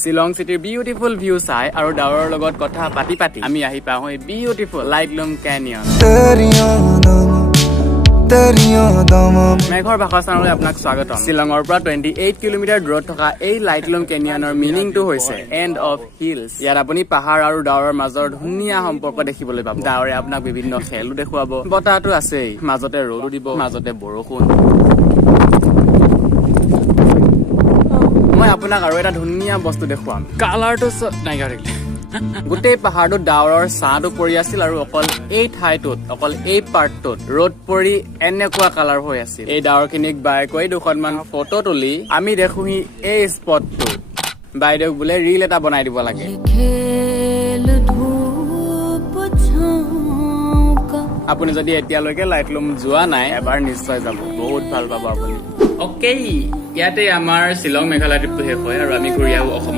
Shillong Cityৰ beautiful view চাই আৰু ডাৱৰৰ লগত কথা পাতি পাতি আমি আহি পাওঁ এই বিউটিফুল Laitlum Canyon। মেঘৰ ভাষাস্থানলৈ আপোনাক স্বাগতম। শ্বিলঙৰ পৰা 28 কিলোমিটাৰ দূৰত থকা এই Laitlum Canyonৰ মিনিংটো হৈছে এণ্ড অফ হিলছ। ইয়াত আপুনি পাহাৰ আৰু ডাৱৰৰ মাজৰ ধুনীয়া সম্পৰ্ক দেখিবলৈ পাব। ডাৱৰে আপোনাক বিভিন্ন খেলো দেখুৱাব, বতাহটো আছেই, মাজতে ৰ'দো দিব, মাজতে বৰষুণ। মই আপোনাক আৰু এটা ধুনীয়া বস্তু দেখুৱাম। কালাৰটো নাইকিয়া হৈ থাকিলে। গোটেই পাহাৰটোত ডাৱৰৰ ছাঁটো পৰি আছিল আৰু অকল এই ঠাইটোত, অকল এই পাৰ্টটোত ৰ'দ পৰি এনেকুৱা কালাৰ হৈ আছিল। এই ডাৱৰখিনিক বাইকৈ দুখনমান ফটো তুলি আমি দেখোহি এই স্পটটো। বাইদেউক বোলে ৰীল এটা বনাই দিব লাগে। আপুনি যদি এতিয়ালৈকে Laitlum যোৱা নাই, এবাৰ নিশ্চয় যাব, বহুত ভাল পাব আপুনি। অ'কে, ইয়াতে আমাৰ শ্বিলং মেঘালয় ট্ৰিপটো শেষ হয় আৰু আমি ঘূৰি আহো অসমত।